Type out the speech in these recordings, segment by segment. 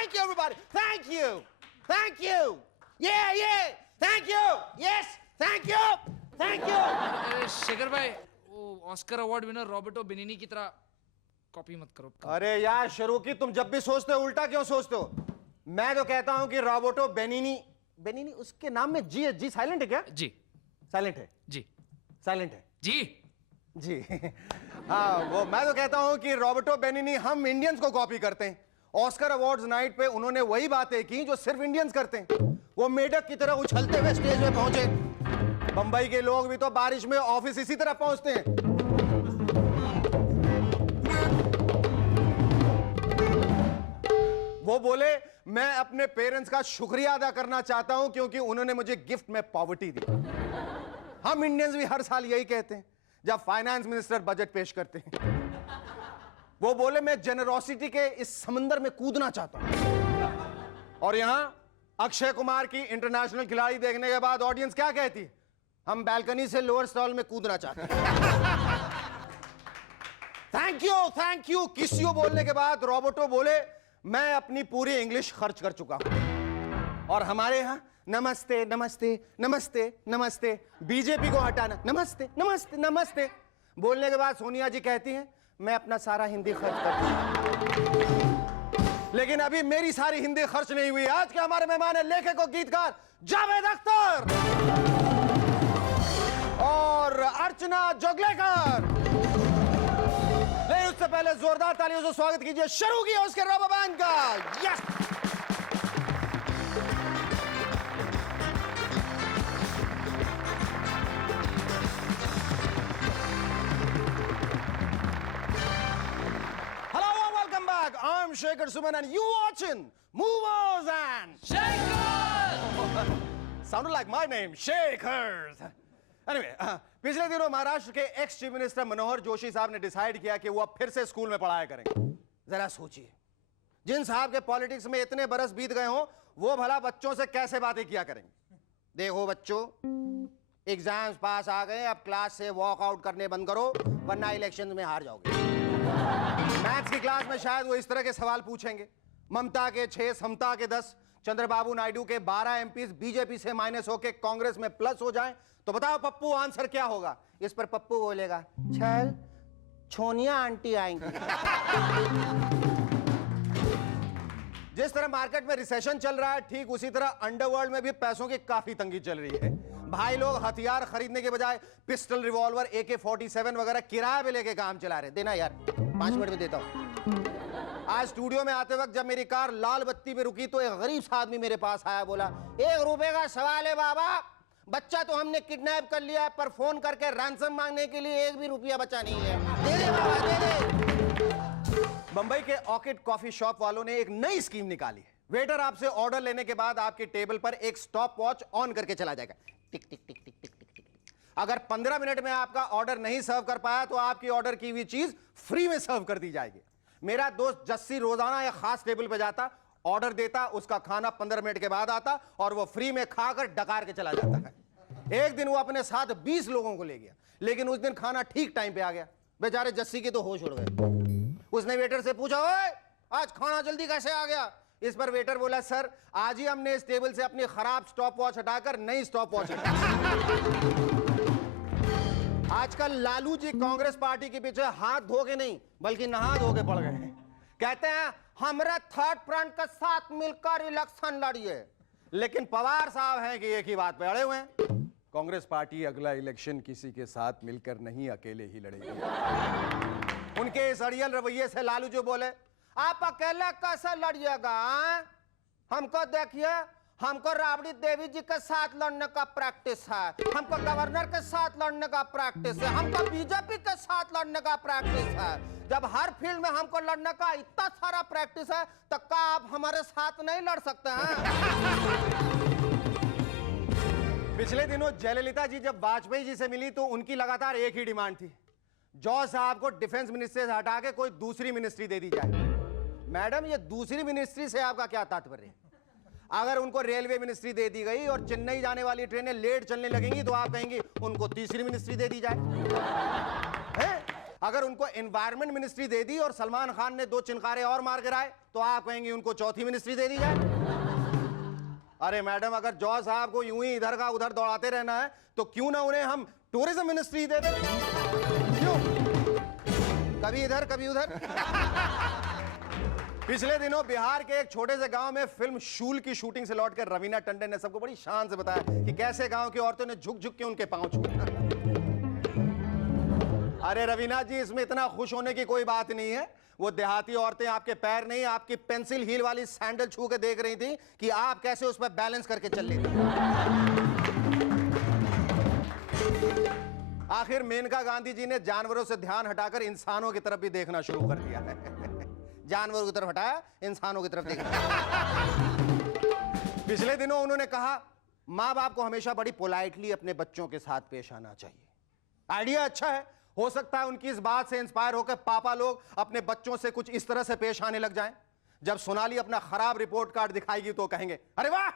Thank you, everybody. Thank you. Thank you. Yeah. Thank you. Yes. Thank you. Thank you. अरे शेखर भाई, वो Oscar award winner Roberto बेनिनी की तरह copy मत करो। अरे यार शरूकी, तुम जब भी सोचते हो उल्टा क्यों सोचते हो? मैं तो कहता हूं कि रॉबर्टो बेनिनी उसके नाम में जी साइलेंट है क्या? जी साइलेंट है। जी साइलेंट है जी। हाँ, वो मैं तो कहता हूं कि रॉबर्टो बेनिनी हम इंडियंस को कॉपी करते हैं। ऑस्कर अवार्ड्स नाइट पे उन्होंने वही बातें की जो सिर्फ इंडियंस करते हैं। वो मेढक की तरह उछलते हुए स्टेज पे पहुंचे। बंबई के लोग भी तो बारिश में ऑफिस इसी तरह पहुंचते हैं। वो बोले, मैं अपने पेरेंट्स का शुक्रिया अदा करना चाहता हूं क्योंकि उन्होंने मुझे गिफ्ट में पॉवर्टी दी। हम इंडियंस भी हर साल यही कहते हैं जब फाइनेंस मिनिस्टर बजट पेश करते हैं। वो बोले, मैं जेनरोसिटी के इस समंदर में कूदना चाहता हूं। और यहां अक्षय कुमार की इंटरनेशनल खिलाड़ी देखने के बाद ऑडियंस क्या कहती है? हम बैल्कनी से लोअर स्टॉल में कूदना चाहते हैं। थैंक यू किसियो बोलने के बाद रॉबर्टो बोले, मैं अपनी पूरी इंग्लिश खर्च कर चुका हूं। और हमारे यहां नमस्ते नमस्ते नमस्ते नमस्ते, बीजेपी को हटाना, नमस्ते नमस्ते नमस्ते बोलने के बाद सोनिया जी कहती हैं, मैं अपना सारा हिंदी खर्च कर दूं। लेकिन अभी मेरी सारी हिंदी खर्च नहीं हुई। आज के हमारे मेहमान है लेखक और गीतकार जावेद अख्तर और अर्चना जोगलेकर। लेकिन उससे पहले जोरदार तालियों से स्वागत कीजिए शुरू किया उसके रबर बैंड का। Yes, I'm Shekhar Suman and you watching Movers and Shekhar! Sounded like my name, Shekhar. Anyway, पिछले दिनों महाराष्ट्र के ex chief minister Manohar Joshi साहब ने डिसाइड किया कि वो अब फिर से स्कूल में पढ़ाया करेंगे। जरा सोचिए, जिन साहब के पॉलिटिक्स में इतने बरस बीत गए हों, वो भला बच्चों से कैसे बातें किया करेंगे। देखो बच्चों, एग्जाम्स पास आ गए, अब क्लास से वॉक आउट करने बंद करो वरना इलेक्शन में हार जाओगे। मैथ्स की क्लास में शायद वो इस तरह के सवाल पूछेंगे, ममता के 6, समता के 10, चंद्रबाबू नायडू के 12 एमपीज बीजेपी से माइनस होके कांग्रेस में प्लस हो जाएं, तो बताओ पप्पू आंसर क्या होगा? इस पर पप्पू बोलेगा, चल छोनिया आंटी आएंगी। जिस तरह मार्केट में रिसेशन चल रहा है, ठीक उसी तरह अंडरवर्ल्ड में भी पैसों की काफी तंगी चल रही है। भाई लोग हथियार खरीदने के बजाय पिस्टल, रिवॉल्वर, AK-47 वगैरह किराए पे लेके काम चला रहे। देना यार, 5 मिनट में देता हूं। आज स्टूडियो में आते वक्त जब मेरी कार लाल बत्ती पे रुकी तो एक गरीब सा आदमी मेरे पास आया, बोला, 1 रुपए का सवाल है बाबा, बच्चा तो हमने किडनैप कर लिया है पर फोन करके रैंसम मांगने के लिए 1 भी रुपया बचा नहीं है, दे दे बाबा दे दे। बंबई के ऑर्किड कॉफी शॉप वालों ने एक नई स्कीम निकाली है। वेटर आपसे ऑर्डर लेने के बाद आपकी टेबल पर एक स्टॉप वॉच ऑन करके चला जाएगा, टिक टिक टिक टिक टिक टिक टिक। अगर 15 मिनट में आपका ऑर्डर नहीं सर्व कर पाया तो आपकी ऑर्डर की हुई चीज फ्री में सर्व कर दी जाएगी। मेरा दोस्त जस्सी रोजाना एक खास टेबल पे जाता, ऑर्डर देता, उसका खाना 15 मिनट के बाद आता और वो फ्री में खाकर डकार के चला जाता है। एक दिन वो अपने साथ 20 लोगों को ले गया, लेकिन उस दिन खाना ठीक टाइम पे आ गया। बेचारे जस्सी के तो होश उड़ गए। उसने वेटर से पूछा, ओए आज खाना जल्दी कैसे आ गया? इस पर वेटर बोला, सर आज ही हमने इस टेबल से अपनी खराब स्टॉप वॉच हटाकर नई स्टॉप वॉच आजकल लालू जी कांग्रेस पार्टी के पीछे हाथ धो के नहीं बल्कि नहा धो के पड़ गए हैं। कहते हैं हमारे थर्ड फ्रंट के साथ मिलकर इलेक्शन लड़िए, लेकिन पवार साहब हैं कि एक ही बात पे अड़े हुए हैं, कांग्रेस पार्टी अगला इलेक्शन किसी के साथ मिलकर नहीं अकेले ही लड़ेगी। उनके इस अड़ियल रवैये से लालू जी बोले, आप अकेले कैसे लड़िएगा? हमको देखिए, हमको राबड़ी देवी जी के साथ लड़ने का प्रैक्टिस है, हमको गवर्नर के साथ लड़ने का प्रैक्टिस है, हमको बीजेपी के साथ लड़ने का प्रैक्टिस है। जब हर फील्ड में हमको लड़ने का इतना सारा प्रैक्टिस है तो क्या आप हमारे साथ नहीं लड़ सकते हैं? पिछले दिनों जयललिता जी जब वाजपेयी जी से मिली तो उनकी लगातार एक ही डिमांड थी, जॉर्ज साहब को डिफेंस मिनिस्ट्री से हटा के कोई दूसरी मिनिस्ट्री दे दी जाए। मैडम, ये दूसरी मिनिस्ट्री से आपका क्या तात्पर्य है? अगर उनको रेलवे मिनिस्ट्री दे दी गई और चेन्नई जाने वाली ट्रेनें लेट चलने लगेंगी तो आप कहेंगे उनको तीसरी मिनिस्ट्री दे दी जाए। अगर उनको एनवायरमेंट मिनिस्ट्री दे दी और सलमान खान ने 2 चिनकारे और मार गिराए तो आप कहेंगे उनको चौथी मिनिस्ट्री दे दी जाए? अरे मैडम, अगर जॉर्ज साहब को यूं ही इधर का उधर दौड़ाते रहना है तो क्यों ना उन्हें हम टूरिज्म मिनिस्ट्री दे दें? क्यों? कभी इधर कभी उधर। पिछले दिनों बिहार के एक छोटे से गांव में फिल्म शूल की शूटिंग से लौटकर रवीना टंडन ने सबको बड़ी शान से बताया कि कैसे गांव की औरतों ने झुक झुक के उनके पांव छुए। अरे रवीना जी, इसमें इतना खुश होने की कोई बात नहीं है। वो देहाती औरतें आपके पैर नहीं, आपकी पेंसिल हील वाली सैंडल छू के देख रही थी कि आप कैसे उस पर बैलेंस करके चल रही थी। आखिर मेनका गांधी जी ने जानवरों से ध्यान हटाकर इंसानों की तरफ भी देखना शुरू कर दिया है। जानवरों की तरफ हटाया, इंसानों की तरफ देखना। पिछले दिनों उन्होंने कहा, माँ बाप को हमेशा बड़ी पोलाइटली अपने बच्चों के साथ पेश आना चाहिए। आइडिया अच्छा है। हो सकता है उनकी इस बात से इंस्पायर होकर पापा लोग अपने बच्चों से कुछ इस तरह से पेश आने लग जाएं। जब सोनाली अपना खराब रिपोर्ट कार्ड दिखाएगी तो कहेंगे, अरे वाह,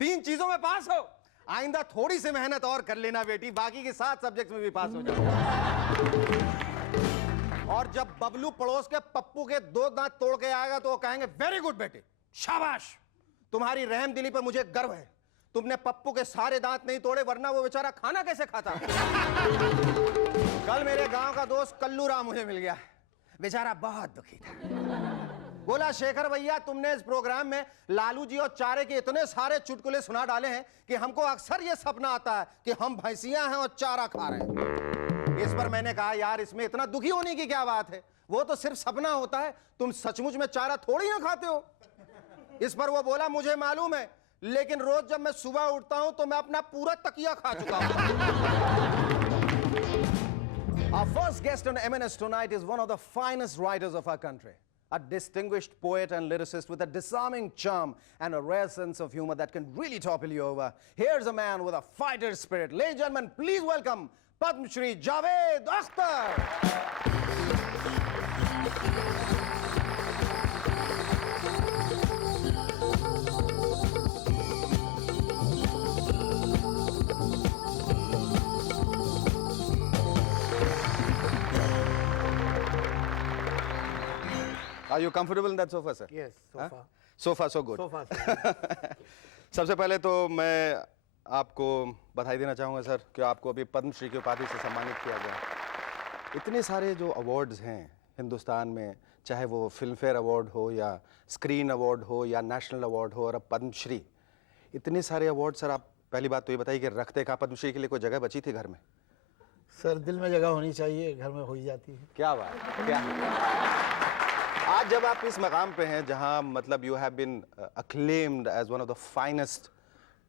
3 चीजों में पास हो, आइंदा थोड़ी सी मेहनत और कर लेना बेटी, बाकी के 7 सब्जेक्ट्स में भी पास हो जाओ। और जब बबलू पड़ोस के पप्पू के 2 दांत तोड़ के आएगा तो वो कहेंगे, वेरी गुड बेटे, शाबाश, तुम्हारी रहम दिली पर मुझे गर्व है। तुमने पप्पू के सारे दांत नहीं तोड़े, वरना वो बेचारा खाना कैसे खाता। कल मेरे गांव का दोस्त कल्लू राम मुझे मिल गया, बेचारा बहुत दुखी था। बोला, शेखर भैया, तुमने इस प्रोग्राम में लालू जी और चारे के इतने सारे चुटकुले सुना डाले हैं कि हमको अक्सर ये सपना आता है कि हम भैंसियां हैं और चारा खा रहे हैं। इस पर मैंने कहा, यार इसमें इतना दुखी होने की क्या बात है, वो तो सिर्फ सपना होता है, तुम सचमुच में चारा थोड़ी ना खाते हो। इस पर वो बोला, मुझे मालूम है, लेकिन रोज जब मैं सुबह उठता हूं तो मैं अपना पूरा तकिया खा चुका हूं। Our first guest on M&S tonight is one of the finest writers of our country, a distinguished poet and lyricist with a disarming charm and a rare sense of humor that can really topple you over. Here's a man with a fighter's spirit. Ladies and gentlemen, please welcome Padma Shri Javed Akhtar. Are you comfortable in that sofa, sir? Yes, so far. So far, so good. So far, so good. सबसे पहले तो मैं आपको बधाई देना चाहूँगा sir कि आपको अभी पद्मश्री की उपाधि से सम्मानित किया गया। इतने सारे जो अवार्ड्स हैं हिंदुस्तान में, चाहे वो फिल्म फेयर अवार्ड हो या स्क्रीन अवार्ड हो या नेशनल अवार्ड हो और अब पद्मश्री, इतने सारे अवार्ड सर, आप पहली बात तो ये बताइए कि रखते कहाँ पद्मश्री के लिए कोई जगह बची थी घर में? सर, दिल में जगह होनी चाहिए, घर में हो ही जाती है। क्या बात, क्या आज जब आप इस मकाम पे हैं जहां मतलब you have been acclaimed as one of the finest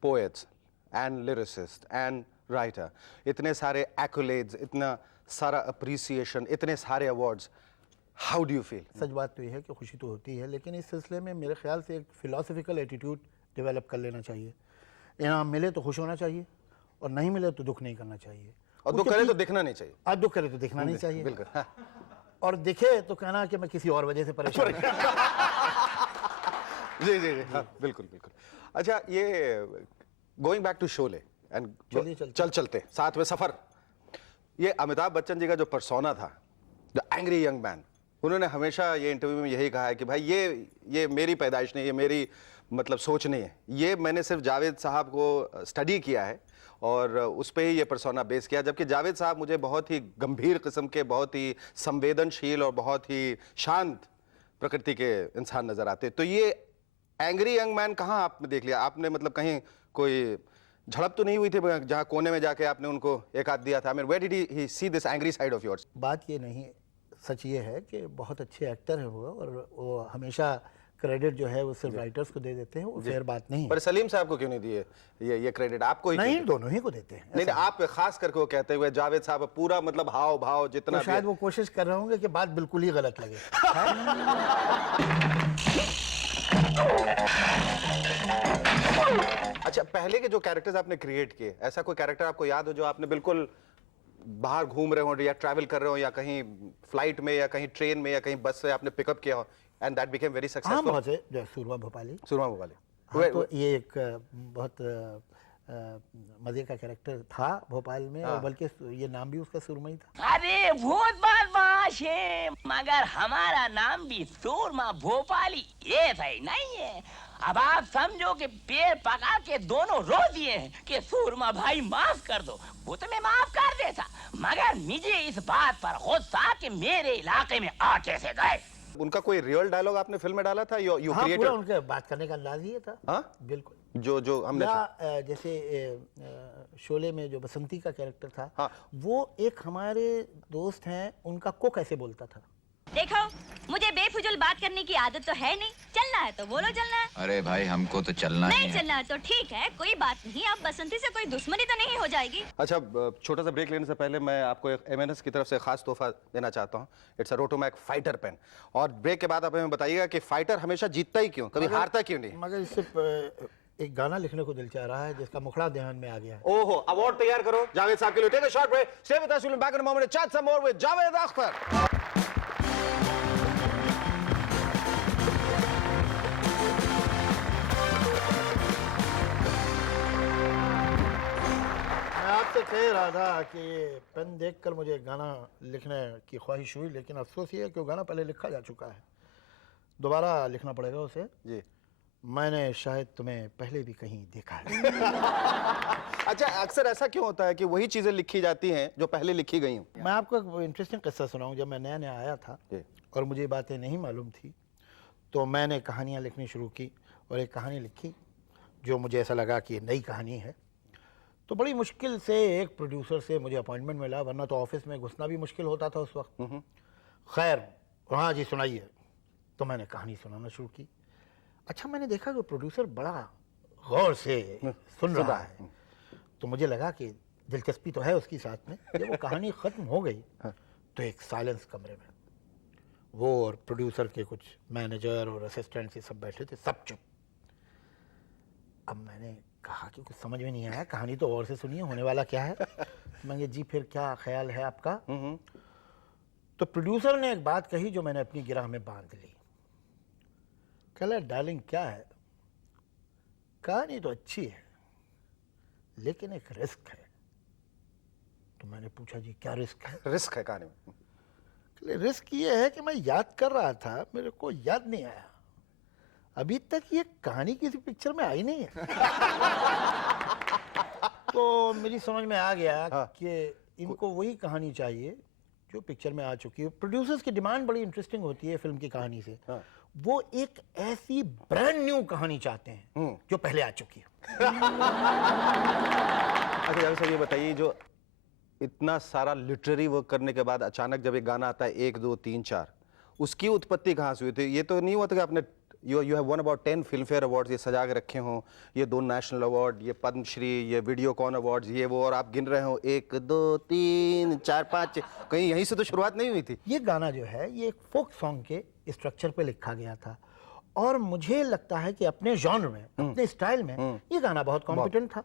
poets and lyricist and writer, इतने सारे accolades, इतना सारा appreciation, इतने सारे awards, how do you feel? सच बात तो ये है कि खुशी तो होती है, लेकिन इस सिलसिले में मेरे ख्याल से एक फिलोसफिकल एटीट्यूड डेवलप कर लेना चाहिए। इनाम मिले तो खुश होना चाहिए और नहीं मिले तो दुख नहीं करना चाहिए। और दुख करे तो दिखना नहीं चाहिए। आज दुख करे तो दिखना नहीं चाहिए, बिल्कुल। हाँ। और दिखे तो कहना कि मैं किसी और वजह से परेशान हूं। जी जी जी, हाँ, बिल्कुल बिल्कुल। अच्छा, ये going back to Sholay and चलते साथ में सफर, ये अमिताभ बच्चन जी का जो पर्सोना था, द एंग्री यंग मैन, उन्होंने हमेशा ये इंटरव्यू में यही कहा है कि भाई ये मेरी पैदाइश नहीं, ये मेरी मतलब सोच नहीं है, ये मैंने सिर्फ जावेद साहब को स्टडी किया है और उस पर ही ये पर्सोना बेस किया। जबकि जावेद साहब मुझे बहुत ही गंभीर किस्म के, बहुत ही संवेदनशील और बहुत ही शांत प्रकृति के इंसान नजर आते। तो ये एंग्री यंग मैन कहाँ आपने देख लिया? आपने मतलब कहीं कोई झड़प तो नहीं हुई थी जहाँ कोने में जाके आपने उनको एक हाथ दिया था? I mean, where did he see this angry side of yours? बात ये नहीं, सच ये है कि बहुत अच्छे एक्टर हैं वो, और वो हमेशा क्रेडिट जो है वो सिर्फ राइटर्स को दे देते हैं, वो फेयर बात नहीं है। पर सलीम साहब को क्यों नहीं दिए ये क्रेडिट? आपको ही नहीं, दोनों ही को देते हैं। नहीं, आप खास करके वो कहते हुए जावेद साहब पूरा मतलब हाव भाव जितना तो शायद वो कोशिश कर रहे होंगे कि बात बिल्कुल ही गलत लगे। अच्छा, पहले के जो कैरेक्टर्स आपने क्रिएट किए, ऐसा कोई कैरेक्टर आपको याद हो जो आपने बिल्कुल बाहर घूम रहे हो या ट्रैवल कर रहे हो या कहीं फ्लाइट में या कहीं ट्रेन में या कहीं बस से आपने पिकअप किया हो and that became very successful? बहुत है, जो सुरमा भोपाली। सुरमा भोपाली। हाँ, तो ये एक बहुत मज़े का कैरेक्टर था भोपाल में, और बल्कि ये नाम भी उसका सुरमई था। अरे भूत बदमाश है, मगर हमारा नाम भी सूरमा भोपाली ये सही नहीं है। अब आप समझो कि पेड़ पका के दोनों रो दिए हैं कि सूरमा भाई माफ कर दो। वो तो मैं माफ कर देता, मगर मुझे इस बात पर गुस्सा कि मेरे इलाके में आ कैसे गए। उनका कोई रियल डायलॉग आपने फिल्म में डाला था? यू हाँ, पूरा क्रिएटेड? उनके बात करने का अंदाज ही ये था। हाँ, बिल्कुल। जो हमने या जैसे शोले में जो बसंती का कैरेक्टर था, हाँ। वो एक हमारे दोस्त हैं, उनका कुक ऐसे बोलता था। देखो, मुझे बेफुजूल बात करने की आदत तो है नहीं। चलना है तो बोलो चलना है। अरे भाई हमको तो चलना ही नहीं है। चलना है तो ठीक है, कोई बात नहीं। अब बसंती से कोई दुश्मनी तो नहीं हो जाएगी। अच्छा, छोटा सा ब्रेक लेने से पहले मैं आपको एक एमएनएस की तरफ से खास तोहफा देना चाहता हूँ। It's a Rotomac fighter pen. और ब्रेक के बाद आप हमें बताइएगा कि फाइटर हमेशा जीतता ही क्यों, कभी हारता क्यों नहीं? मगर इससे एक गाना लिखने को दिल चाह रहा है जिसका मुखड़ा ध्यान में आ गया है। ओहो, अवार्ड तैयार करो जावेद साहब के लिए। Take a short break, stay with us, will be back in a moment, chat some more with Javed Akhtar. आपसे कह रहा था कि ये पेन देखकर मुझे गाना लिखने की ख्वाहिश हुई, लेकिन अफसोस ये है कि वो गाना पहले लिखा जा चुका है, दोबारा लिखना पड़ेगा उसे। जी। मैंने शायद तुम्हें पहले भी कहीं देखा है। अच्छा, अक्सर ऐसा क्यों होता है कि वही चीजें लिखी जाती हैं जो पहले लिखी गई हूँ? मैं आपको एक इंटरेस्टिंग किस्सा सुनाऊं। जब मैं नया नया आया था जी। और मुझे ये बातें नहीं मालूम थी, तो मैंने कहानियाँ लिखनी शुरू की, और एक कहानी लिखी जो मुझे ऐसा लगा कि नई कहानी है। तो बड़ी मुश्किल से एक प्रोड्यूसर से मुझे अपॉइंटमेंट मिला, वरना तो ऑफिस में घुसना भी मुश्किल होता था उस वक्त। खैर, हाँ जी सुनाइए। तो मैंने कहानी सुनाना शुरू की। अच्छा, मैंने देखा कि प्रोड्यूसर बड़ा गौर से सुन रहा है, तो मुझे लगा कि दिलचस्पी तो है उसकी साथ में। जब वो कहानी ख़त्म हो गई तो एक साइलेंस कमरे में, वो और प्रोड्यूसर के कुछ मैनेजर और असिस्टेंट से सब बैठे थे, सब चुप। अब मैंने कहा कि कुछ समझ में नहीं आया, कहानी तो और से सुनिए, होने वाला क्या है। मैं जी फिर क्या ख्याल है आपका? तो प्रोड्यूसर ने एक बात कही जो मैंने अपनी गिरह में बांध ली। कहला, डार्लिंग क्या है, कहानी तो अच्छी है लेकिन एक रिस्क है। तो मैंने पूछा, जी क्या रिस्क है? रिस्क है कहानी में? कहले, रिस्क ये है कि मैं याद कर रहा था, मेरे को याद नहीं आया, अभी तक ये कहानी किसी पिक्चर में आई नहीं है। तो मेरी समझ में आ गया कि इनको वही कहानी चाहिए जो पिक्चर में आ चुकी है। प्रोड्यूसर्स की डिमांड बड़ी इंटरेस्टिंग होती है फिल्म की कहानी से। वो एक ऐसी ब्रांड न्यू कहानी चाहते हैं जो पहले आ चुकी है। अच्छा जावेद साहब, ये बताइए, जो इतना सारा लिटरेरी वर्क करने के बाद अचानक जब एक गाना आता है 1 2 3 4, उसकी उत्पत्ति कहाँ से हुई थी? ये तो नहीं हुआ था कि आपने you have one about 10 film fair awards ये सजा के रखे हों, ये 2 नेशनल अवार्ड, ये पद्मश्री, ये वीडियोकॉन अवार्ड्स, ये वो, और आप गिन रहे हो 1 2 3 4 5, कहीं यहीं से तो शुरुआत नहीं हुई थी? ये गाना जो है ये एक फोक सॉन्ग के स्ट्रक्चर पे लिखा गया था, और मुझे लगता है कि अपने जॉनर में, अपने स्टाइल में ये गाना बहुत कॉम्पिटेंट था।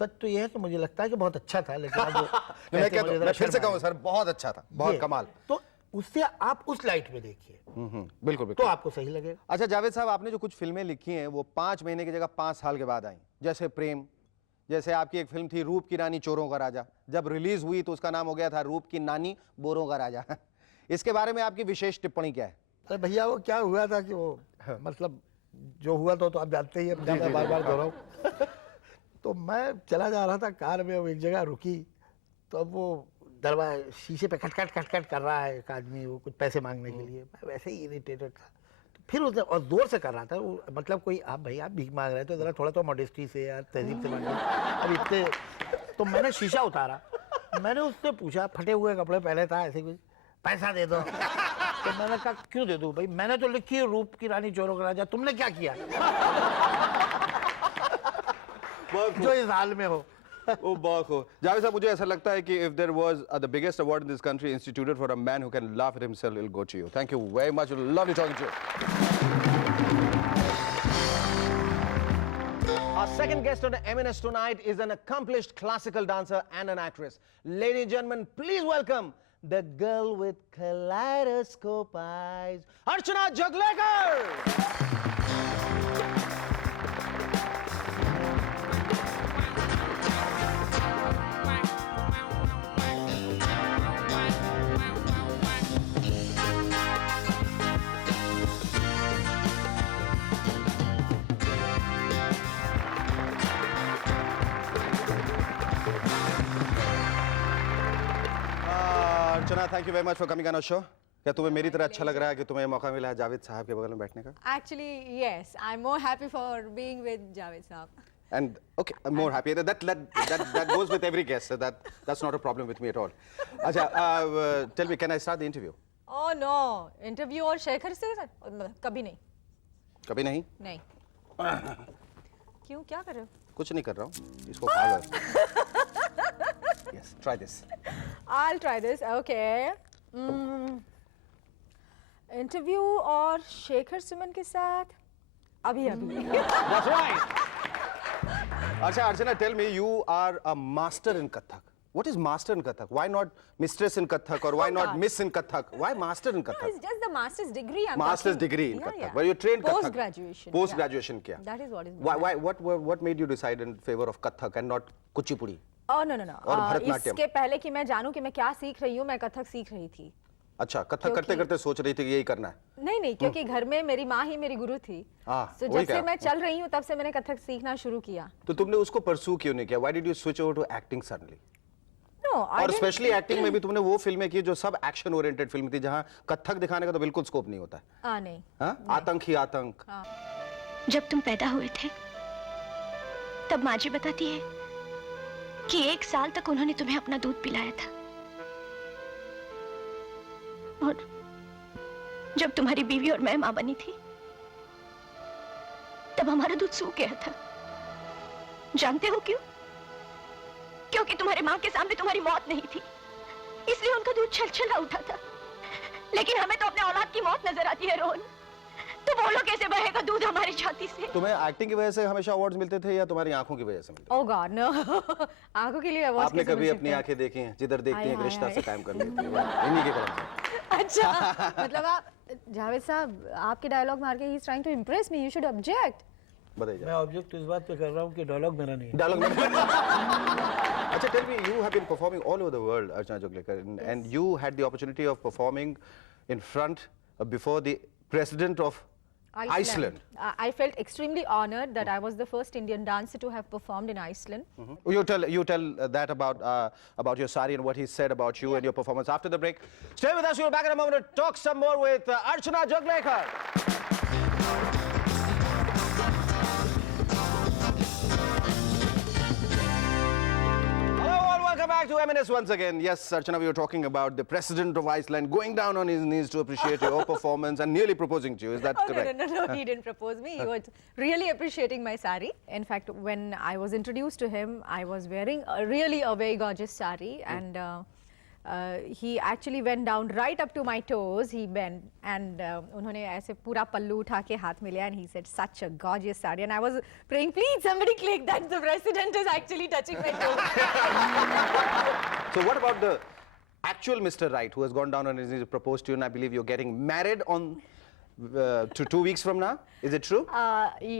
सच तो ये है कि मुझे लगता है कि बहुत अच्छा था, लेकिन अब मैं फिर से कहूँ सर, बहुत अच्छा था, बहुत कमाल। तो उससे आप उस लाइट में देखिए, बिल्कुल बिल्कुल, तो आपको सही लगेगा। अच्छा जावेद साहब, आपने जो कुछ फिल्में लिखी हैं वो 5 महीने की जगह 5 साल के बाद आई, जैसे प्रेम, जैसे आपकी एक फिल्म थी रूप की रानी चोरों का राजा, जब रिलीज हुई तो उसका नाम हो गया था रूप की नानी बोरों का राजा। इसके बारे में आपकी विशेष टिप्पणी क्या है? अरे भैया, वो क्या हुआ था कि वो मतलब जो हुआ तो आप जानते ही हैं, मैं बार बार दोहराऊं। तो मैं चला जा रहा था कार में, वो एक जगह रुकी, तो अब वो दरवाजे शीशे पे खटखट खटखट कर रहा है एक आदमी, वो कुछ पैसे मांगने के लिए। मैं वैसे ही इरिटेटेड था, तो फिर उसने और जोर से कर रहा था वो, मतलब कोई आप भाई आप भीख मांग रहे तो जरा थोड़ा तो मॉडेस्टी से यार, तहजीब से मांगिए। अब इतने तो मैंने शीशा उतारा, मैंने उससे पूछा, फटे हुए कपड़े पहने था, ऐसे कुछ, पैसा दे दो। तो मैंने कहा क्यों दे दूं भाई, मैंने तो लिखी है रूप की रानी चोरों का राजा, तुमने क्या किया? जो इस हाल में हो। ओ बहुत खूब। जावेद साहब, मुझे ऐसा लगता है कि if there was the biggest award in this country instituted for a man who can laugh at himself, it'll go to you. Thank you very much. Lovely talking to you. Our second guest on the M&S tonight is an accomplished classical dancer and an actress. Ladies and gentlemen, please welcome the girl with kaleidoscope eyes, Archana Jaglekar. अर्चना, thank you very much for coming on our show. क्या तुम्हें मेरी तरह अच्छा लग रहा है कि तुम्हें मौका मिला है जावेद साहब के बगल में बैठने का? Actually, yes. I'm more happy for being with Javed Saab. And okay, I'm more happy. That goes with every guest. So that's not a problem with me at all. Acha, tell me, can I start the interview? Oh no, interview और शेखर से कभी नहीं. कभी नहीं? नहीं. क्यों, क्या कर रहे हो? कुछ नहीं कर रहा हूँ. इसको खा लो. Yes, try this. I'll try this. Okay. Interview और शेखर सुमन के साथ अभी. That's right. Acha, Archana, tell me, you are a master in Kathak. What is master in Kathak? Why not mistress in Kathak or why not miss in Kathak? Why master in No, Kathak? it's just the master's degree. Master's degree in Kathak. But you trained Kathak. Post graduation. Post graduation किया. That is what is. What made you decide in favor of Kathak and not Kuchipudi? Oh no. और भरतनाट्यम? इसके पहले कि मैं जानूं कि मैं क्या सीख रही हूँ, मैं कथक सीख रही थी. अच्छा, कथक करते करते सोच रही थी कि यही करना है. नहीं, क्योंकि घर में मेरी माँ ही मेरी गुरु थी. तो वही जब से क्या? मैं चल रही हूँ तब से मैंने कथक सीखना शुरू किया. तो तुमने उसको परसू क्यों नहीं किया? Why did you switch over to acting suddenly? No, I और didn't. स्पेशली एक्टिंग में भी तुमने वो फिल्में की जो सब एक्शन ओरिएंटेड फिल्म थी जहाँ कथक दिखाने का तो बिल्कुल स्कोप नहीं होता है. नहीं. हाँ? आतंक ही आतंक. जब तुम पैदा हुए थे तब माँ जी बताती है कि 1 साल तक उन्होंने तुम्हें अपना दूध पिलाया था और जब तुम्हारी बीवी और मैं माँ बनी थी तब हमारा दूध सूख गया था. जानते हो क्यों? क्योंकि तुम्हारे माँ के सामने तुम्हारी मौत नहीं थी, इसलिए उनका दूध छलछला उठा था. लेकिन हमें तो अपने औलाद की मौत नजर आती है रोहन. तो बोलो कैसे बहेगा दूध हमारी छाती से? तुम्हें एक्टिंग की वजह से हमेशा अवार्ड्स मिलते थे या तुम्हारी आंखों की वजह से मिलते थे? Oh God, no. आंखों के लिए अवार्ड. आपने कभी अपनी आंखें देखी हैं? जिधर देखती हैं एक रिश्ता से कायम कर लेती हैं. इन्हीं के कारण से. अच्छा, मतलब आप जावेद साहब आपके डायलॉग मार के he is trying to impress me. You should object. बताइए. मैं ऑब्जेक्ट इस बात पे कर रहा हूँ कि डायलॉग मेरा नहीं है. डायलॉग में. अच्छा, tell me, you have been performing all over the world, Archana Joglekar, and you had the opportunity of performing in front before the president of Iceland. I felt extremely honored that I was the first Indian dancer to have performed in Iceland. You tell that about your sari and what he said about you and your performance after the break. Stay with us. We'll be back in a moment to talk some more with Archana Joglekar. Welcome back to M&S once again. Yes, Archana, we were talking about the president of Iceland going down on his knees to appreciate your performance and nearly proposing to you. Is that correct? No, he didn't propose me. He was really appreciating my sari. In fact, when I was introduced to him, I was wearing a very gorgeous sari, and he actually went down right up to my toes. He bent and उन्होंने ऐसे पूरा पल्लू उठा के हाथ में लिया, and he said, "Such a gorgeous sari." And I was praying, please somebody click that the president is actually touching my toes. So what about the actual Mr. Right who has gone down on his knees to propose to you, and I believe you're getting married on to 2 weeks from now? Is it true?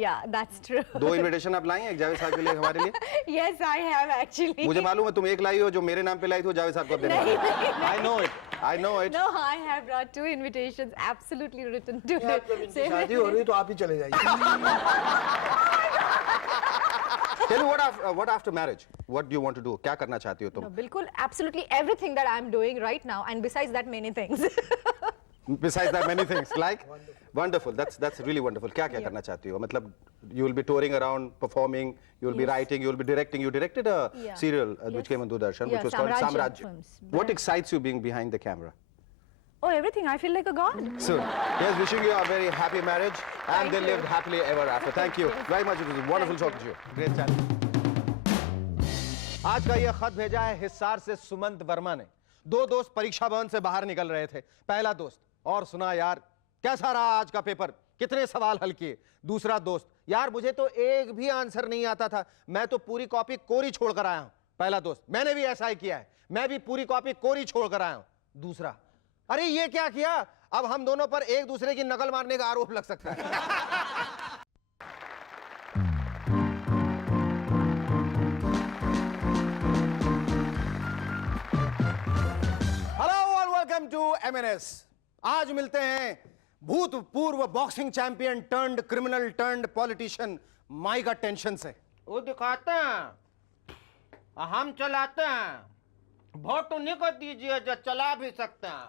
Yeah, that's true. 2 invitation आप लाई हैं, एक जावेद साहब के लिए, हमारे लिए? Yes, I have actually. मुझे मालूम है तुम एक लाई हो जो मेरे नाम पे लाई थी, जावेद साहब को देने वाली हो. I know it. No, I have brought 2 invitations, absolutely written to शादी हो रही है तो आप ही चले जाइए. Tell me what after marriage? What do you want to do? क्या करना चाहती हो तुम? No, बिल्कुल, absolutely everything that I'm doing right now, and besides that, many things. Besides that, many things. Like? Wonderful. That's really wonderful. क्या करना चाहती हो? मतलब you will be touring around, performing, you will be writing, you will be directing. You directed a serial which came on Doordarshan, which was called Samraj. What excites you being behind the camera? Oh, everything. I feel like a god. So, yes, wishing you a very happy marriage and they lived happily ever after. Thank you very much. It was wonderful talking to you. Great chat. आज का ये खत भेजा है हिसार से सुमंत वर्मा ने. 2 दोस्त परीक्षा भवन से बाहर निकल रहे थे. पहला दोस्त, और सुना यार कैसा रहा आज का पेपर, कितने सवाल हल किए. दूसरा दोस्त, यार मुझे तो एक भी आंसर नहीं आता था, मैं तो पूरी कॉपी कोरी छोड़ कर आया हूं. पहला दोस्त, मैंने भी ऐसा ही किया है, मैं भी पूरी कॉपी कोरी छोड़ कर आया हूं. दूसरा, अरे ये क्या किया, अब हम दोनों पर एक दूसरे की नकल मारने का आरोप लग सकता है. Welcome to M&S. आज मिलते हैं भूतपूर्व boxing champion turned criminal turned politician माइका टेंशन से. वो दिखाते हैं, हम चलाते हैं. वोट उन्हीं को दीजिए जो चला भी सकते हैं।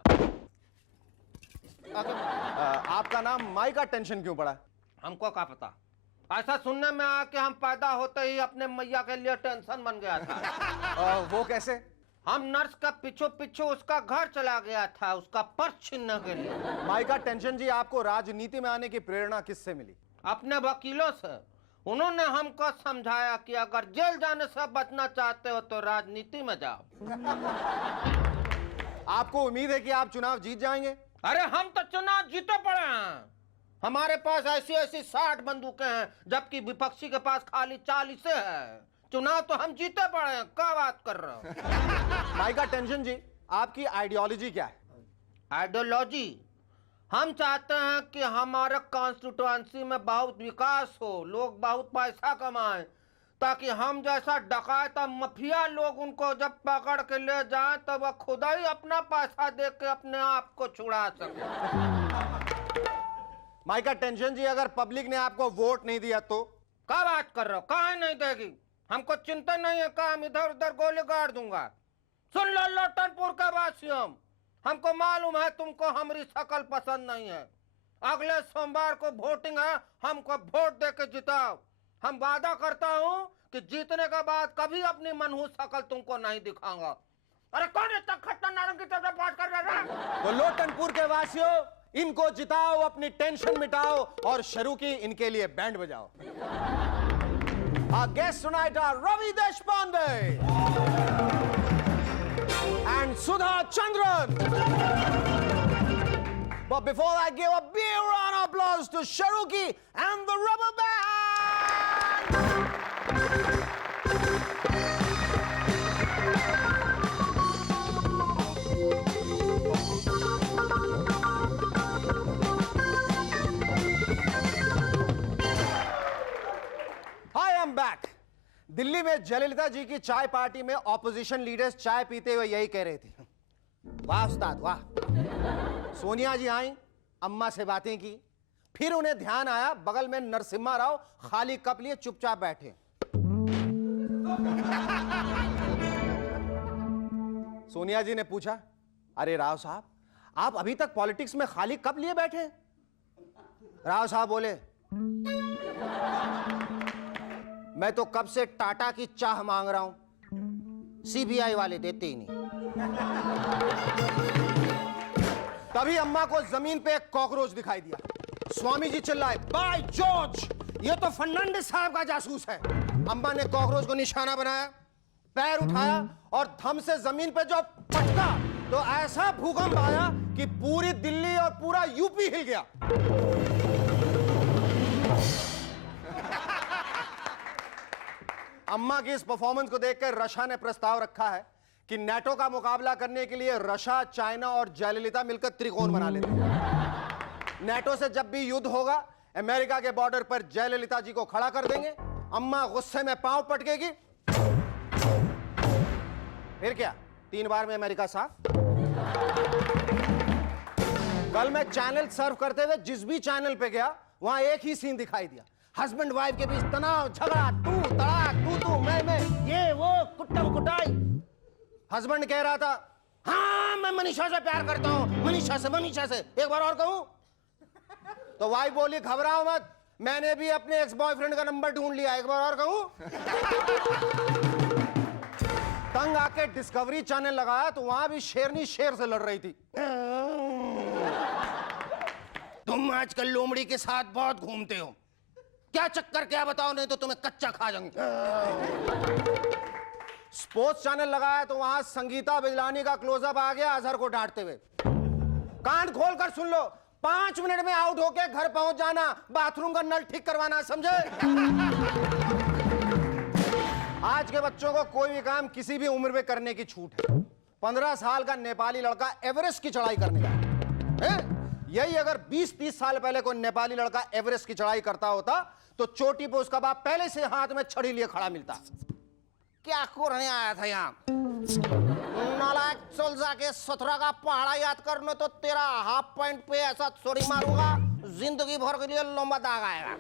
आपका नाम माई का टेंशन क्यों पड़ा? हमको क्या पता, ऐसा सुनने में आया कि हम पैदा होते ही अपने मैया के लिए टेंशन बन गया था। वो कैसे? हम नर्स का पीछे पीछे उसका घर चला गया था, उसका पर्स छीनने के लिए। माई का टेंशन जी, आपको राजनीति में आने की प्रेरणा किससे मिली? अपने वकीलों से। उन्होंने हमको समझाया कि अगर जेल जाने से बचना चाहते हो तो राजनीति में जाओ। आपको उम्मीद है कि आप चुनाव जीत जाएंगे? अरे हम तो चुनाव जीते पड़े हैं। हमारे पास ऐसी ऐसी 60 बंदूकें हैं, जबकि विपक्षी के पास खाली 40 है। चुनाव तो हम जीते पड़े हैं, क्या बात कर रहे हो? माई का टेंशन जी, आपकी आइडियोलॉजी क्या है? आइडियोलॉजी, हम चाहते हैं कि हमारे कॉन्स्टिट्यूएंसी में बहुत विकास हो, लोग बहुत पैसा कमाएं, ताकि हम जैसा डकैत मफिया लोग उनको जब पकड़ के ले जाएं तो वह खुद ही अपना पैसा दे के अपने आप को छुड़ा सके। माई का टेंशन जी, अगर पब्लिक ने आपको वोट नहीं दिया तो? क्या बात कर रहे हो, कहाँ नहीं देगी? हमको चिंता नहीं है कि हम इधर उधर गोली गाड़ दूंगा। सुन लो लोटनपुर के वासियों, हमको मालूम है तुमको हमारी शक्ल पसंद नहीं है। अगले सोमवार को वोटिंग है, हमको वोट दे के जिताओ। हम वादा करता हूँ कि जीतने के बाद कभी अपनी मनहूस शक्ल तुमको नहीं दिखाऊंगा। अरे कौन इतना खतरनाक की तरह बात कर रहा है? तो लोटनपुर के वासियों, इनको जिताओ, अपनी टेंशन मिटाओ और शुरू की इनके लिए बैंड बजाओ। Our guests tonight are Ravi Deshpande and Sudha Chandran. But before that, give a big round of applause to Sharuki and the Rubber Band. Hi, I'm back. Delhi में जयललिता जी की चाय पार्टी में ऑपोजिशन लीडर्स चाय पीते हुए यही कह रहे थे, वाह उस्ताद वाह। सोनिया जी आई, अम्मा से बातें की, फिर उन्हें ध्यान आया बगल में नरसिम्हा राव खाली कप लिए चुपचाप बैठे। सोनिया जी ने पूछा, अरे राव साहब, आप अभी तक पॉलिटिक्स में खाली कप लिए बैठे? राव साहब बोले, मैं तो कब से टाटा की चाह मांग रहा हूं, सीबीआई वाले देते ही नहीं। तभी अम्मा को जमीन पे एक कॉकरोच दिखाई दिया। स्वामी जी चिल्लाए, बाय जॉर्ज, ये तो फर्नांडिस साहब का जासूस है। अम्मा ने कॉकरोच को निशाना बनाया, पैर उठाया और थम से जमीन पे जो पटका तो ऐसा भूकंप आया कि पूरी दिल्ली और पूरा यूपी हिल गया। अम्मा की इस परफॉर्मेंस को देखकर रशा ने प्रस्ताव रखा है कि नेटो का मुकाबला करने के लिए रशा, चाइना और जयललिता मिलकर त्रिकोण बना लेते हैं। नेटो से जब भी युद्ध होगा, अमेरिका के बॉर्डर पर जयललिता जी को खड़ा कर देंगे, अम्मा गुस्से में पांव पटकेगी, फिर क्या 3 बार में अमेरिका साफ। कल मैं चैनल सर्व करते हुए जिस भी चैनल पे गया, वहां एक ही सीन दिखाई दिया, हस्बैंड वाइफ के बीच तनाव, झगड़ा, तू तड़ाक, तू मैं, ये वो कुट्टम कुटाई। हस्बैंड कह रहा था, हाँ मैं मनीषा से प्यार करता हूं, मनीषा से। एक बार और कहूं? तो वाइफ बोली, घबराओ मत, मैंने भी अपने एक्स बॉयफ्रेंड का नंबर ढूंढ लिया, एक बार और कहूं? तंग आके डिस्कवरी चैनल लगाया तो वहां भी शेरनी शेर से लड़ रही थी। तुम आजकल लोमड़ी के साथ बहुत घूमते हो, क्या चक्कर, क्या बताओ, नहीं तो तुम्हें कच्चा खा जाऊंगी। स्पोर्ट्स चैनल लगाया तो वहां संगीता बिजलानी का क्लोजअप आ गया अजहर को डांटते हुए। कान खोल कर सुन लो, 5 मिनट में आउट होके घर पहुंच जाना, बाथरूम का नल ठीक करवाना, समझे? आज के बच्चों को कोई भी काम किसी भी उम्र में करने की छूट है। 15 साल का नेपाली लड़का एवरेस्ट की चढ़ाई करने का है। यही अगर 20-30 साल पहले कोई नेपाली लड़का एवरेस्ट की चढ़ाई करता होता तो चोटी पे उसका बाप पहले से हाथ में छड़ी लिए खड़ा मिलता। क्या करने आया था यहाँ? नालायक, चल जाके 17 का पहाड़ा याद कर लो तो तेरा हाफ पॉइंट पे ऐसा छोड़ी मारूंगा, जिंदगी भर के लिए लंबा दाग आएगा।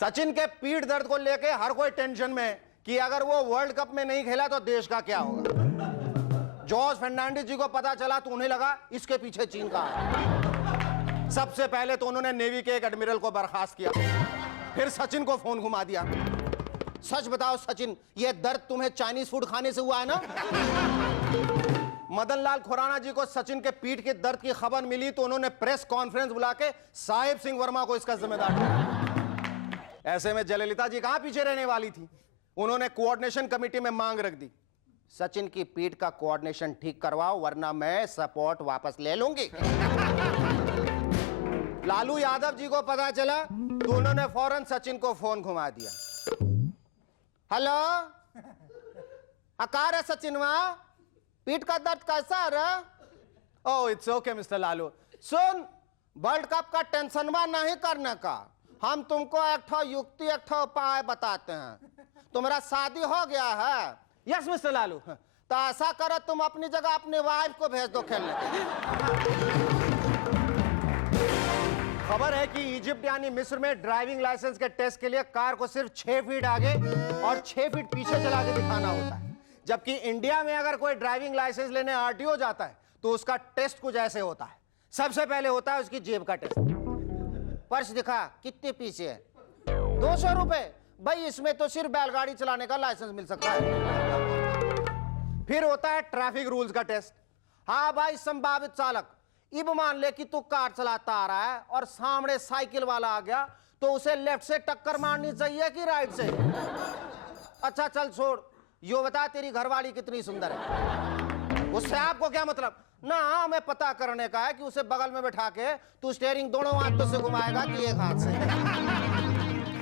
सचिन के पीठ दर्द को लेके हर कोई टेंशन में, कि अगर वो वर्ल्ड कप में नहीं खेला तो देश का क्या होगा। जॉर्ज फर्नांडिस जी को पता चला तो उन्हें लगा इसके पीछे चीन का है। सबसे पहले तो उन्होंने नेवी के एक एडमिरल को बर्खास्त किया, फिर सचिन को फोन घुमा दिया। सच बताओ सचिन, ये दर्द तुम्हें चाइनीज फूड खाने से हुआ है ना? मदन लाल खुराना जी को सचिन के पीठ के दर्द की खबर मिली तो उन्होंने प्रेस कॉन्फ्रेंस बुला के साहिब सिंह वर्मा को इसका जिम्मेदार ठहराया। ऐसे में जयललिता जी कहां पीछे रहने वाली थी, उन्होंने कोऑर्डिनेशन कमेटी में मांग रख दी, सचिन की पीठ का कोऑर्डिनेशन ठीक करवाओ वरना मैं सपोर्ट वापस ले लूंगी। लालू यादव जी को पता चला तो उन्होंने फौरन सचिन को फोन घुमा दिया। हेलो, आकार है सचिन, वहां पीठ का दर्द कैसा है रे? Oh it's okay mister Lalu. Soon, world cup का टेंशनवा नहीं करने का, हम तुमको एक ठो युक्ति एक ठो उपाय बताते हैं। तुम्हारा शादी हो गया है? Yes mister Lalu. तो ऐसा करो तुम अपनी जगह अपनी वाइफ को भेज दो खेलने। खबर है कि इजिप्ट यानी मिस्र में ड्राइविंग लाइसेंस के टेस्ट के लिए कार को सिर्फ 6 फीट आगे और 6 फीट पीछे चला के दिखाना होता है, जबकि इंडिया में अगर कोई ड्राइविंग लाइसेंस लेने आरटीओ जाता है तो उसका टेस्ट कुछ ऐसे होता है। सबसे पहले होता है उसकी जेब का टेस्ट। पर्स दिखा, कितने पीछे है? 200 रुपए। भाई इसमें तो सिर्फ बैलगाड़ी चलाने का लाइसेंस मिल सकता है। फिर होता है ट्रैफिक रूल्स का टेस्ट। हाँ भाई संभावित चालक, अब मान ले कि तू कार चलाता आ रहा है और सामने साइकिल वाला आ गया तो उसे लेफ्ट से टक्कर मारनी चाहिए कि राइट से? अच्छा चल छोड़, यो बता तेरी घरवाली कितनी सुंदर है? उससे आपको क्या मतलब? ना हमें पता करने का है कि उसे बगल में बैठा के तू स्टीयरिंग दोनों हाथों से घुमाएगा कि एक हाथ से।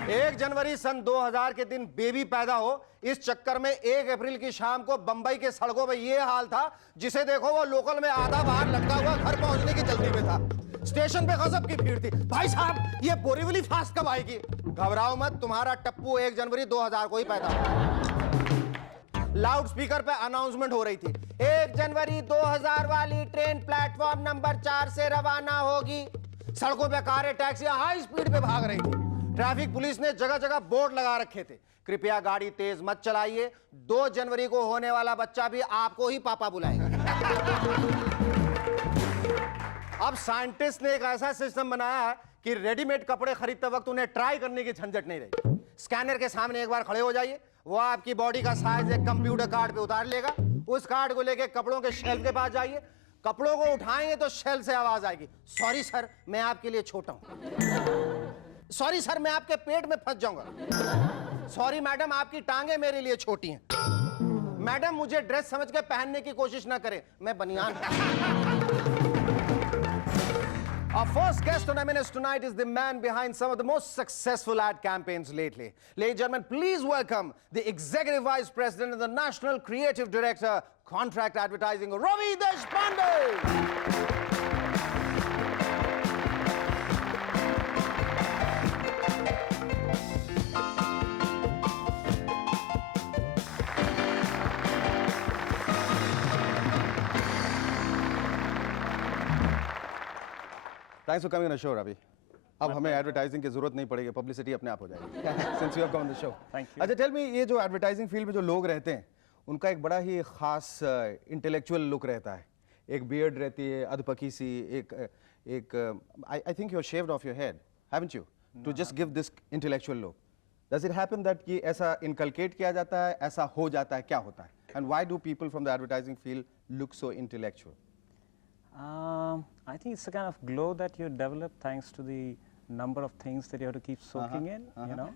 1 जनवरी सन 2000 के दिन बेबी पैदा हो, इस चक्कर में 1 अप्रैल की शाम को बंबई के सड़कों में ये हाल था, जिसे देखो वो लोकल में आधा बाहर लटका हुआ घर पहुंचने की जल्दी में था। स्टेशन पे गजब की भीड़ थी। भाई साहब ये बोरीवली फास्ट कब आएगी? घबराओ मत, तुम्हारा टप्पू 1 जनवरी 2000 को ही पैदा हुआ। लाउड स्पीकर पे अनाउंसमेंट हो रही थी, 1 जनवरी 2000 वाली ट्रेन प्लेटफॉर्म नंबर 4 से रवाना होगी। सड़कों पे कारें टैक्सियां हाई स्पीड पे भाग रही थी। ट्रैफिक पुलिस ने जगह जगह बोर्ड लगा रखे थे, कृपया गाड़ी तेज मत चलाइए, 2 जनवरी को होने वाला बच्चा भी आपको ही पापा बुलाएगा। अब साइंटिस्ट ने एक ऐसा सिस्टम बनाया है कि रेडीमेड कपड़े खरीदते वक्त उन्हें ट्राई करने की झंझट नहीं रही। स्कैनर के सामने एक बार खड़े हो जाइए, वो आपकी बॉडी का साइज एक कंप्यूटर कार्ड पे उतार लेगा। उस कार्ड को लेके कपड़ों के शेल्फ के पास जाइए, कपड़ों को उठाएंगे तो शेल्फ से आवाज आएगी, सॉरी सर मैं आपके लिए छोटा हूं, सॉरी सर मैं आपके पेट में फंस जाऊंगा, सॉरी मैडम आपकी टांगे मेरे लिए छोटी हैं, मैडम मुझे ड्रेस समझ के पहनने की कोशिश ना करें, मैं बनियान हूं। Our first guest on M&S tonight is the man behind some of the most successful ad campaigns lately. Ladies and gentlemen, please welcome the Executive Vice President and the National Creative Director, Contract Advertising, Ravi Deshpande. Thanks for coming on the show, Ravi. अब हमें advertising की जरूरत नहीं पड़ेगी, publicity अपने आप हो जाएगी। Since you have come on the show. Thank you. अच्छा टेल मी, ये जो एडवर्टाइजिंग फील्ड में जो लोग रहते हैं उनका एक बड़ा ही खास इंटेलेक्चुअल लुक रहता है, एक बियर्ड रहती है अधपकी सी, एक I think you are shaved off your head, haven't you, to just give this intellectual look. Does it happen that कि ऐसा इनकलकेट किया जाता है, ऐसा हो जाता है, क्या होता है? And why do people from the advertising field look so intellectual? I think it's a kind of glow that you develop thanks to the number of things that you have to keep soaking in, you know,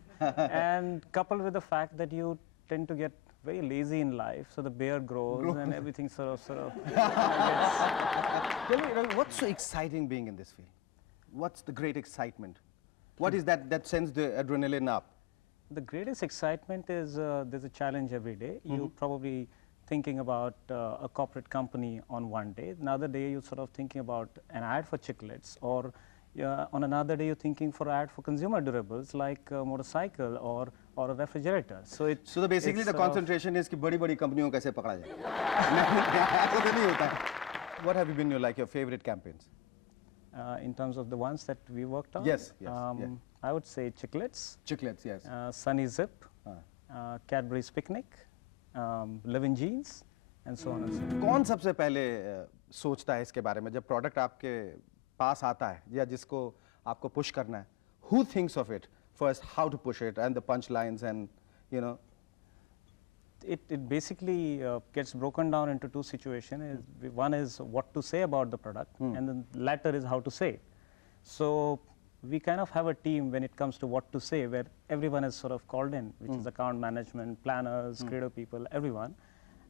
and coupled with the fact that you tend to get very lazy in life, so the beard grows and everything sort of Tell me, Ravi, what's so exciting being in this field? What's the great excitement? What is that sends the adrenaline up? The greatest excitement is there's a challenge every day. You probably thinking about a corporate company on one day, another day you're sort of thinking about an ad for chiclets, or on another day you're thinking for ad for consumer durables like a motorcycle or a refrigerator. So basically the concentration is कि बड़ी-बड़ी कंपनियों को कैसे पकड़ा जाए। ऐसा तो नहीं होता। What have you been your favorite campaigns? In terms of the ones that we worked on? Yes, yes, I would say chiclets. Chiclets, yes. Sunny Zip. Cadbury's Picnic, Live in Jeans, and so on and so on. कौन सबसे पहले सोचता है इसके बारे में जब product आपके पास आता है या जिसको आपको पुश करना है? Who thinks of it first? How to push it and the punch lines and you know? It basically gets broken down into two situations. One is what to say about the product, and the latter is how to say it. So we kind of have a team when it comes to what to say, where everyone is sort of called in, which is account management, planners, creative people, everyone.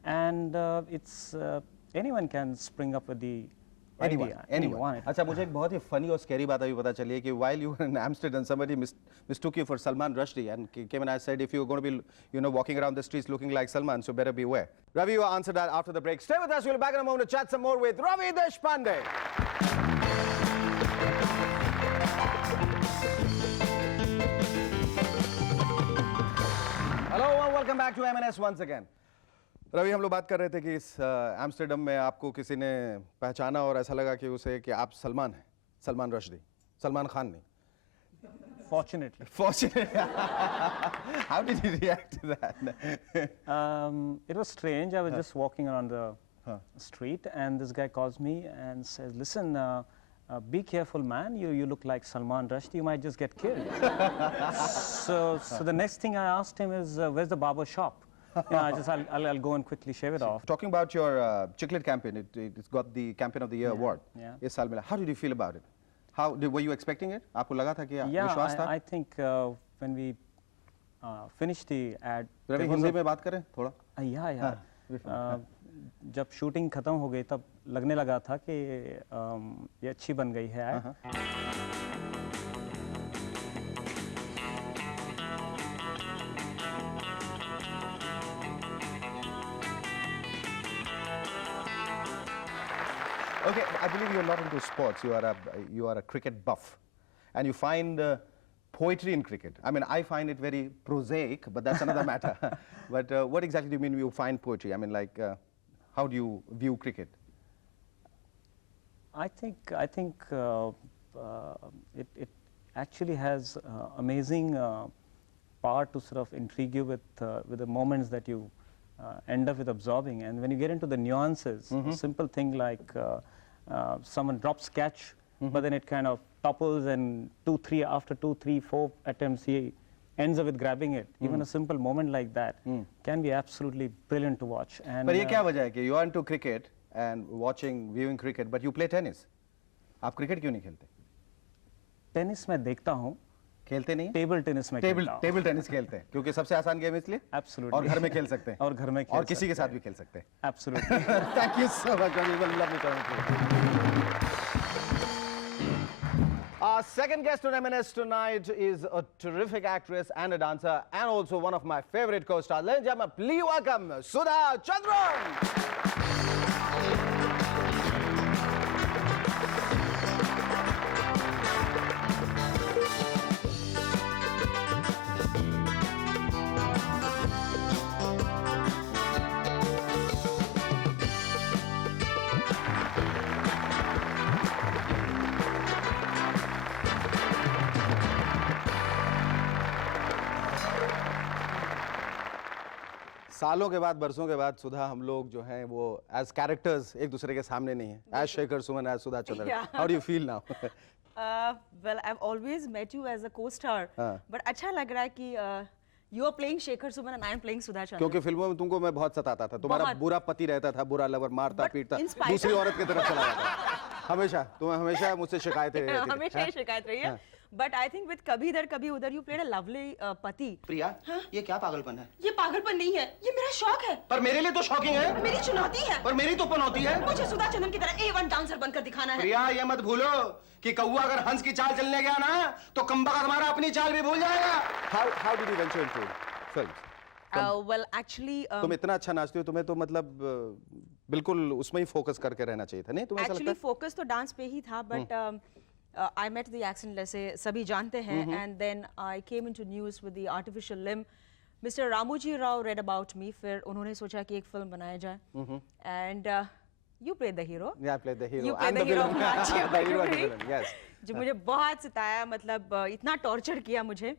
And it's anyone can spring up with the idea. Anyone. अच्छा, मुझे एक बहुत ही funny और scary बात अभी पता चली है कि while you were in Amsterdam, somebody mistook you for Salman Rushdie and came and I said, if you're going to be, you know, walking around the streets looking like Salman, so better beware. Ravi, you answered that after the break. Stay with us. We'll be back in a moment to chat some more with Ravi Deshpande. Hello and welcome back to M&S once again. Ravi, हम लोग बात कर रहे थे कि इस Amsterdam में आपको किसी ने पहचाना और ऐसा लगा कि उसे कि आप सलमान हैं, सलमान रश्दी, सलमान खान नहीं. Fortunately. How did you react to that? It was strange. I was just walking around the street, and this guy calls me and says, "Listen, be careful, man. You look like Salman Rushdie. You might just get killed." so the next thing I asked him is, "Where's the barber shop?" I'll go and quickly shave it off. Talking about your Chiclet campaign, it's got the Campaign of the Year award. Yeah. इस साल मिला. How did you feel about it? Were you expecting it? आपको लगा था कि विश्वास था? I think when we finished the ad. Ravi, Hindi में बात करें थोड़ा? Yeah. जब शूटिंग खत्म हो गई तब लगने लगा था कि ये अच्छी बन गई है ad. Okay, I believe you're not into sports. You are a cricket buff, and you find poetry in cricket. I mean, I find it very prosaic, but that's another matter. But what exactly do you mean you find poetry? I mean, like, how do you view cricket? I think it actually has amazing power to sort of intrigue you with the moments that you end up with absorbing. And when you get into the nuances, a simple thing like someone drops catch, but then it kind of topples, and after 2, 3, 4 attempts, he ends up with grabbing it. Even a simple moment like that can be absolutely brilliant to watch. And पर ये क्या वजह है कि you are into cricket and viewing cricket, but you play tennis? आप cricket क्यों नहीं खेलते? टेनिस मैं देखता हूँ. खेलते नहीं? टेबल टेनिस में टेबल टेनिस खेलते हैं क्योंकि सबसे आसान गेम इसलिए? Absolutely. और घर में खेल सकते हैं? और घर में खेल और किसी के साथ भी खेल सकते हैं? Absolutely. Thank you so much, Ravi. It was lovely talking to you. Our second guest on M&S tonight is a terrific actress and a dancer, and also one of my favorite co-stars. Ladies and gentlemen, please welcome Sudha Chandran. सालों के बाद, बरसों के बाद सुधा हम लोग जो हैं वो एज कैरेक्टर्स एक दूसरे के सामने नहीं है. As Shekhar Suman, as Sudha Chandran. How do you feel now? Well, I've always met you as a co-star, but अच्छा लग रहा है कि you are playing Shekhar Suman and I am playing Sudha Chandran. क्योंकि फिल्मों में तुमको मैं बहुत सताता था. तुम्हारा बुरा पति रहता था, बुरा लवर, मारता पीटता, दूसरी औरत की तरफ चला जाता. हमेशा तुम्हें हमेशा मुझसे शिकायतें रहती थी. हमेशा शिकायत रही है. But I think with कभी इधर कभी उधर you played a lovely पति. प्रिया, ये क्या पागलपन है? ये पागलपन नहीं है, ये मेरा शौक है. पर मेरे लिए तो शॉकिंग है. मेरी चुनौती है. पर मेरी तो पनौती है. मुझे सुधा चंद्रन की तरह A1 डांसर बनकर दिखाना है. प्रिया, ये मत भूलो कि कौवा अगर हंस की चाल चलने गया ना तो कम्बख्त हमारा अपनी चाल भी भूल जाएगा. How did you venture into films? Well, actually तुम इतना अच्छा नाचती हो, तुम्हें तो मतलब बिल्कुल उसमें ही फोकस करके रहना चाहिए था, नहीं? तुम्हें ऐसा लगता है? Actually focus तो डांस पे ही था, but I met the accident, जैसे सभी जानते हैं, and then I came into news with the artificial limb. Mr. Ramoji Rao read about me, फिर उन्होंने सोचा कि एक फिल्म बनाया जाए, and You played the hero. Yeah, I played the hero. You played and the hero of villain. Machi The hero and the Bakery. villain, yes. जो मुझे बहुत सताया, मतलब इतना टॉर्चर किया मुझे,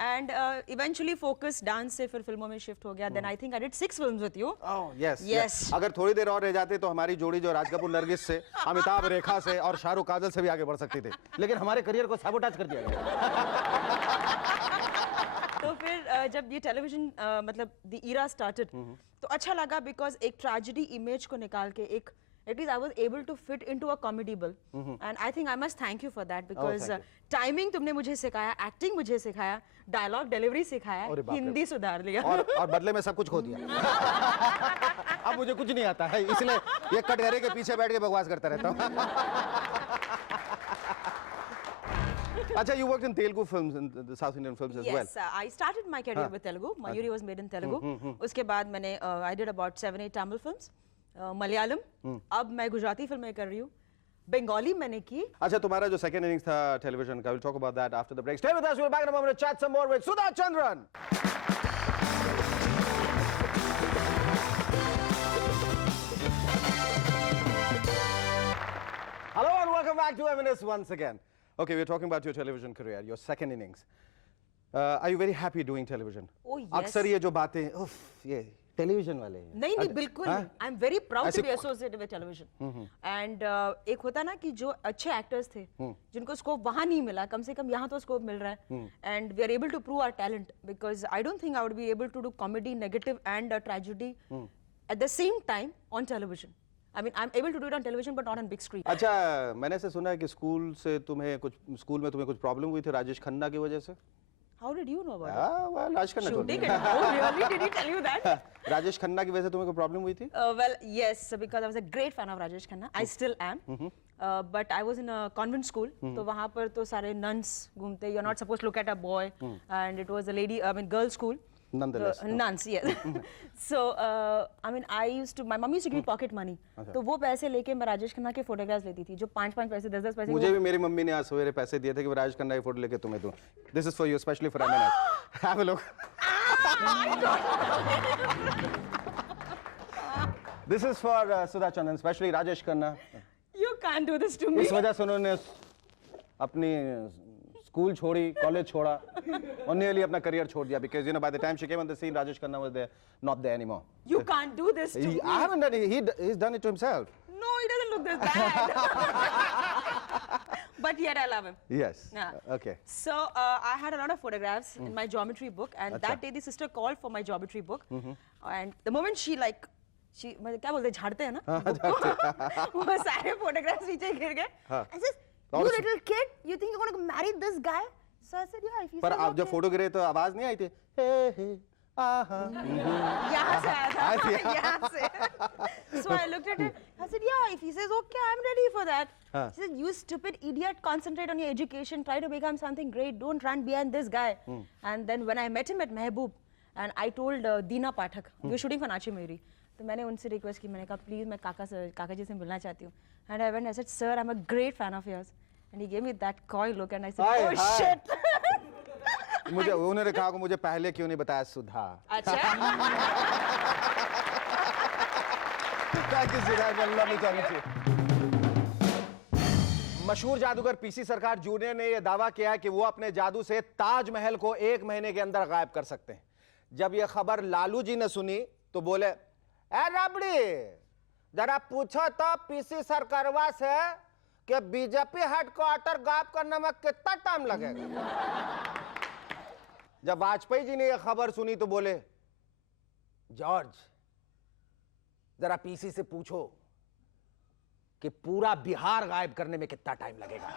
एंड इवेंचुअली फोकस डांस से फिर फिल्मों में शिफ्ट हो गया. Then I think I did 6 films with you. Oh, yes, Yes. अगर थोड़ी देर और रह जाते तो हमारी जोड़ी जो राज कपूर नरगिस से, अमिताभ रेखा से और शाहरुख काजल से भी आगे बढ़ सकती थी, लेकिन हमारे करियर को सैबोटाज कर दिया गया. तो फिर जब ये टेलीविजन मतलब द ईरा स्टार्टेड, तो अच्छा लगा बिकॉज एक ट्रेजेडी इमेज को निकाल के एक at least I was able to fit into a comedy bill, and I think I must thank you for that because thank timing तुमने मुझे सिखाया, acting मुझे सिखाया, dialogue delivery सिखाया, अरे बाप रे. हिंदी सुधार लिया. और बदले में सब कुछ खो दिया. अब मुझे कुछ नहीं आता है, इसलिए ये कटघरे के पीछे बैठ के बकवास करता रहता हूँ. अच्छा, you worked in Telugu films, in the South Indian films as well. Yes, I started my career with Telugu. Mayuri was made in Telugu. उसके बाद मैंने I did about 7-8 Tamil films, Malayalam. अब मैं गुजराती फिल्में कर रही हूँ. बंगाली मैंने की. अच्छा, तुम्हारा जो second innings था television का, we'll talk about that after the break. Stay with us, we'll be back in a moment to chat some more with Sudha Chandran. Hello and welcome back to M&S once again. Okay, we're talking about your television career, your second innings. Are you very happy doing television? Oh, yes. अक्सर ये जो बातें, उफ, ये television वाले हैं. नहीं नहीं बिल्कुल. आई एम वेरी प्राउड ऐसे to be associated with television. And एक होता ना कि जो अच्छे एक्टर्स थे जिनको स्कोप वहां नहीं मिला, कम से कम यहाँ तो स्कोप मिल रहा है. And we are able to prove our talent because I don't think I would be able to do comedy, negative and tragedy at the same time on television. I mean, I'm able to do it on television, but not on big screen. अच्छा, मैंने ऐसे सुना है कि school में तुम्हें कुछ problem हुई थी राजेश खन्ना की वजह से. How did you know about it? well, Rajesh Khanna told me. Shooting it. Oh, really? Did he tell you that? Rajesh Khanna की वजह से तुम्हें कोई प्रॉब्लम हुई थी? Well, yes, because I was a great fan of Rajesh Khanna. I still am. But I was in a convent school. तो वहाँ पर तो सारे nuns घूमते. You're not supposed to look at a boy. And it was a girls' school. Nonetheless. Nuns, yes. So, I mean, my mom used to give me pocket money. तो वो पैसे लेके मैं राजेश खन्ना के फोटोग्राफ्स लेती थी, जो 5-5 पैसे, 10-10 पैसे. मुझे भी मेरी मम्मी ने आज सवेरे पैसे दिए थे कि राजेश खन्ना की फोटो लेके तुम्हें दूं. This is for you, especially for M&S. Have a look. This is for Sudha Chandran, especially Rajesh Khanna. You can't do this to me. इस वजह से उन्होंने अपनी स्कूल छोड़ी, कॉलेज छोड़ा और nearly अपना करियर छोड़ दिया because you know by the time she came on the scene, Rajesh Khanna was there, not there anymore. You can't do this to me. I haven't done it. He's done it to himself. No, he doesn't look this bad. But yet I love him. Yes. Yeah. Okay. So I had a lot of photographs in my geometry book, and that day the sister called for my geometry book, and the moment she मतलब क्या बोलते हैं, झाड़ते हैं ना, वो सारे photographs नीचे गिर गए. I said, you little kid, you think you're going to marry this guy? So I said, yeah, if he पर says आप जब okay. फोटो गिरे तो आवाज नहीं आई थी? हे हे आहा. यहाँ से आया था, यहाँ से. So I looked at it. I said, yeah, if he says okay, I'm ready for that. She said, you stupid idiot, concentrate on your education, try to become something great, don't run behind this guy. And then when I met him at Mehboob, and I told Deena Pathak, we were shooting for Nachi Mayuri, तो मैंने उनसे request की, मैंने कहा please मैं काका जी से मिलना चाहती हूँ. And I went, I said, sir, I'm a great fan of yours. And he gave me that coy look, and I said, oh shit. मुझे उन्होंने कहा कि मुझे पहले क्यों नहीं बताया सुधा. अच्छा. Thank you, Sudha. Lovely talking to you. मशहूर जादूगर पीसी सरकार जूनियर ने यह दावा किया है कि वो अपने जादू से ताजमहल को 1 महीने के अंदर गायब कर सकते हैं. जब यह खबर लालू जी ने सुनी तो बोले, ए रबड़ी, जरा पूछो तो पीसी सरकारवा से कि बीजेपी हेडक्वार्टर गायब करने में कितना टाइम लगेगा. जब वाजपेयी जी ने यह खबर सुनी तो बोले, जॉर्ज, जरा पीसी से पूछो कि पूरा बिहार गायब करने में कितना टाइम लगेगा.